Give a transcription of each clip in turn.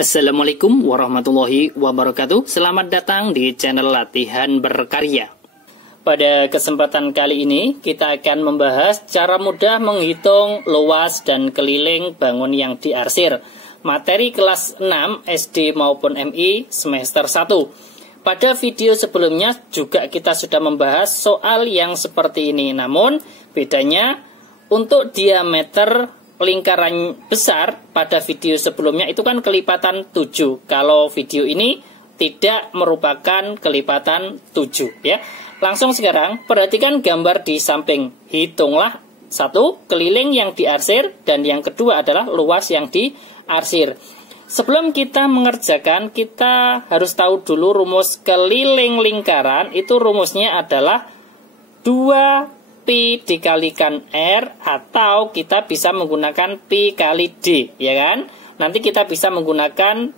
Assalamualaikum warahmatullahi wabarakatuh. Selamat datang di channel Latihan Berkarya. Pada kesempatan kali ini kita akan membahas cara mudah menghitung luas dan keliling bangun yang diarsir. Materi kelas 6 SD maupun MI semester 1. Pada video sebelumnya juga kita sudah membahas soal yang seperti ini. Namun bedanya untuk diameter lingkaran besar pada video sebelumnya itu kan kelipatan 7. Kalau video ini tidak merupakan kelipatan 7 ya. Langsung sekarang perhatikan gambar di samping. Hitunglah satu keliling yang diarsir dan yang kedua adalah luas yang diarsir. Sebelum kita mengerjakan, kita harus tahu dulu rumus keliling lingkaran. Itu rumusnya adalah 2 Pi dikalikan R, atau kita bisa menggunakan Pi kali D, ya kan? Nanti kita bisa menggunakan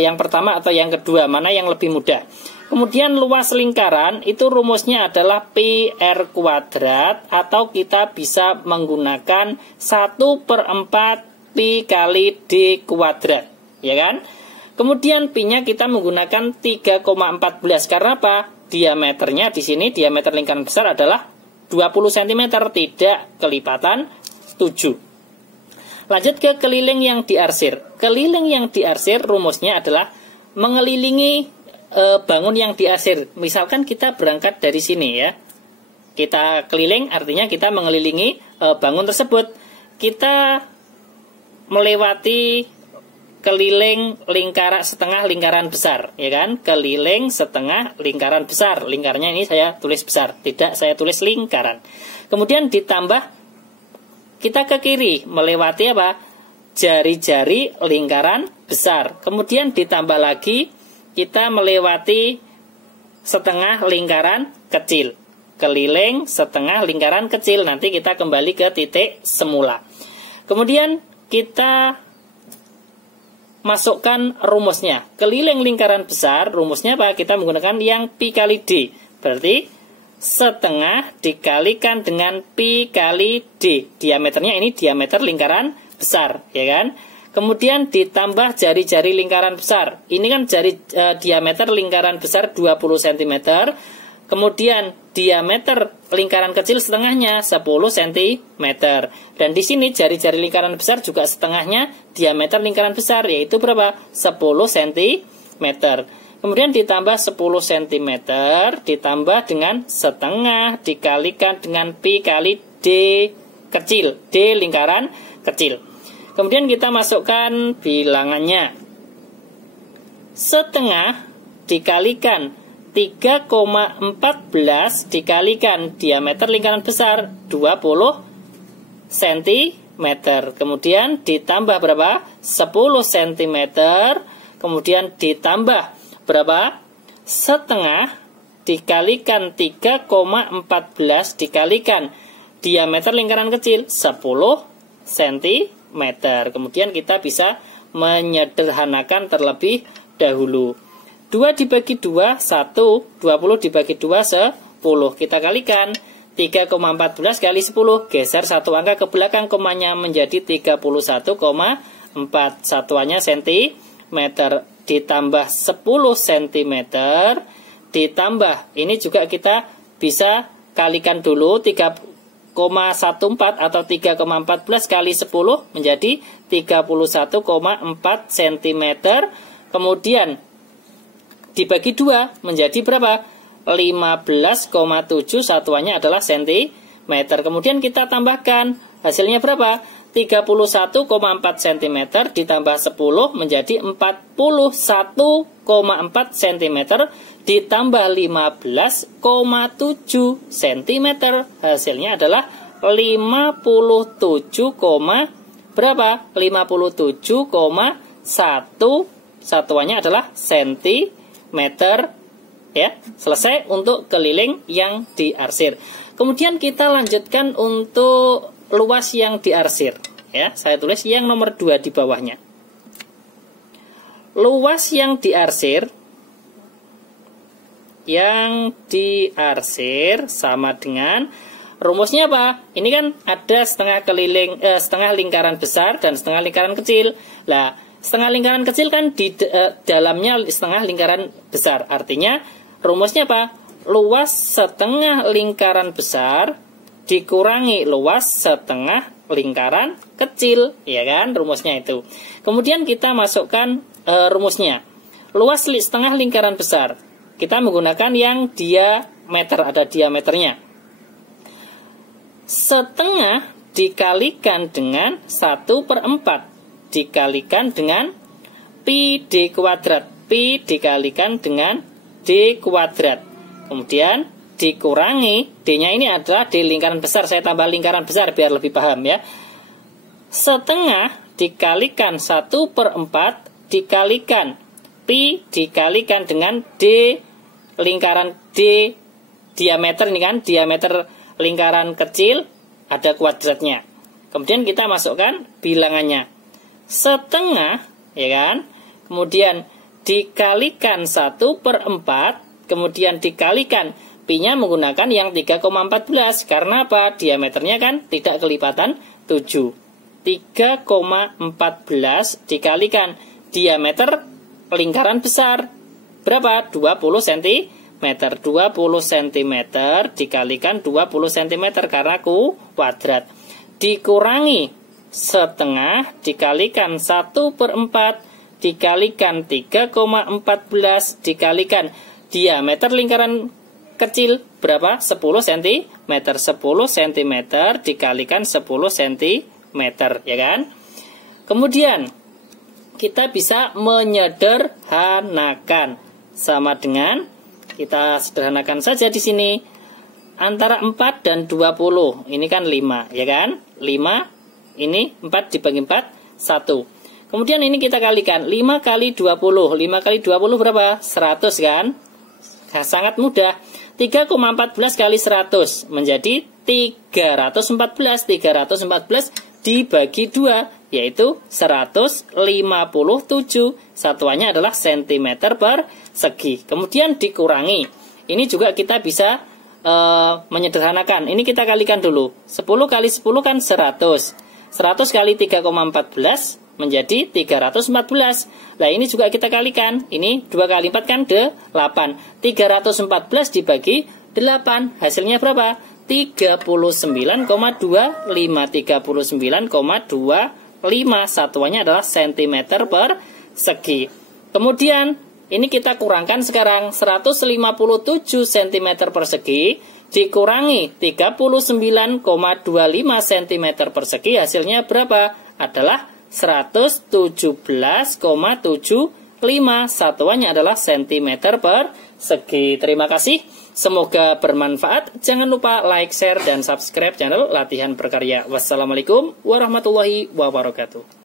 yang pertama atau yang kedua, mana yang lebih mudah. Kemudian luas lingkaran itu rumusnya adalah Pi R kuadrat, atau kita bisa menggunakan 1/4 Pi kali D kuadrat, ya kan? Kemudian Pi-nya kita menggunakan 3,14 karena apa? Diameternya di sini, diameter lingkaran besar adalah 20 cm, tidak kelipatan 7. Lanjut ke keliling yang diarsir. Keliling yang diarsir rumusnya adalah mengelilingi bangun yang diarsir. Misalkan kita berangkat dari sini ya. Kita keliling artinya kita mengelilingi bangun tersebut. Kita melewati keliling lingkaran setengah lingkaran besar, ya kan? Keliling setengah lingkaran besar. Lingkarannya ini saya tulis besar, tidak saya tulis lingkaran. Kemudian ditambah kita ke kiri melewati apa? Jari-jari lingkaran besar. Kemudian ditambah lagi kita melewati setengah lingkaran kecil. Keliling setengah lingkaran kecil. Nanti kita kembali ke titik semula. Kemudian kita masukkan rumusnya. Keliling lingkaran besar, rumusnya apa? Kita menggunakan yang Pi kali D. Berarti setengah dikalikan dengan Pi kali D. Diameternya ini diameter lingkaran besar, ya kan? Kemudian ditambah jari-jari lingkaran besar. Ini kan diameter lingkaran besar 20 cm. Kemudian diameter lingkaran kecil setengahnya 10 cm. Dan di sini jari-jari lingkaran besar juga setengahnya diameter lingkaran besar, yaitu berapa? 10 cm. Kemudian ditambah 10 cm ditambah dengan setengah dikalikan dengan Pi kali D kecil. D lingkaran kecil. Kemudian kita masukkan bilangannya. Setengah dikalikan 3,14 dikalikan diameter lingkaran besar 20 cm. Kemudian ditambah berapa? 10 cm. Kemudian ditambah berapa? Setengah dikalikan 3,14 dikalikan diameter lingkaran kecil 10 cm. Kemudian kita bisa menyederhanakan terlebih dahulu. 2 dibagi 2, 1. 20 dibagi 2, 10. Kita kalikan. 3,14 kali 10. Geser satu angka ke belakang, komanya menjadi 31,4. Satuannya cm. Ditambah 10 cm. Ditambah, ini juga kita bisa kalikan dulu. 3,14 atau 3,14 kali 10 menjadi 31,4 cm. Kemudian dibagi 2 menjadi berapa? 15,7, satuannya adalah cm. Kemudian kita tambahkan, hasilnya berapa? 31,4 cm ditambah 10 menjadi 41,4 cm ditambah 15,7 cm. Hasilnya adalah 57, berapa? 57,1, satuannya adalah cm. Ya, selesai untuk keliling yang diarsir. Kemudian kita lanjutkan untuk luas yang diarsir. Ya, saya tulis yang nomor 2 di bawahnya. Luas yang diarsir sama dengan rumusnya apa? Ini kan ada setengah lingkaran besar dan setengah lingkaran kecil. Lah, Setengah lingkaran kecil kan di dalamnya setengah lingkaran besar. Artinya rumusnya apa? Luas setengah lingkaran besar dikurangi luas setengah lingkaran kecil, ya kan? Rumusnya itu. Kemudian kita masukkan rumusnya. Luas setengah lingkaran besar. Kita menggunakan yang diameter, ada diameternya. Setengah dikalikan dengan 1/4 dikalikan dengan pi d kuadrat. Pi dikalikan dengan d kuadrat. Kemudian dikurangi, d-nya ini adalah d lingkaran besar. Saya tambah lingkaran besar biar lebih paham ya. Setengah dikalikan 1/4 dikalikan pi dikalikan dengan d lingkaran d diameter, ini kan diameter lingkaran kecil, ada kuadratnya. Kemudian kita masukkan bilangannya. Setengah, ya kan? Kemudian dikalikan 1/4, kemudian dikalikan pi-nya menggunakan yang 3,14. Karena apa? Diameternya kan tidak kelipatan 7. 3,14 dikalikan diameter lingkaran besar. Berapa? 20 cm. 20 cm dikalikan 20 cm karena kuadrat. Dikurangi setengah dikalikan 1/4 dikalikan 3,14 dikalikan diameter lingkaran kecil berapa? 10 cm. 10 cm dikalikan 10 cm, ya kan? Kemudian kita bisa menyederhanakan, sama dengan kita sederhanakan saja di sini antara 4 dan 20. Ini kan 5, ya kan? 5 ini 4 dibagi 4 1. Kemudian ini kita kalikan 5 kali 20. 5 kali 20 berapa? 100 kan? Sangat mudah. 3,14 kali 100 menjadi 314. 314 dibagi 2 yaitu 157. Satuannya adalah cm persegi. Kemudian dikurangi. Ini juga kita bisa menyederhanakan. Ini kita kalikan dulu. 10 kali 10 kan 100. 100 kali 3,14 menjadi 314. Nah ini juga kita kalikan. Ini 2 kali 4 kan 8. 314 dibagi 8. Hasilnya berapa? 39,25. 39,25. Satuannya adalah cm persegi. Kemudian ini kita kurangkan sekarang. 157 cm persegi dikurangi 39,25 cm persegi, hasilnya berapa? Adalah 117,75. Satuannya adalah cm persegi. Terima kasih. Semoga bermanfaat. Jangan lupa like, share, dan subscribe channel Latihan Berkarya. Wassalamualaikum warahmatullahi wabarakatuh.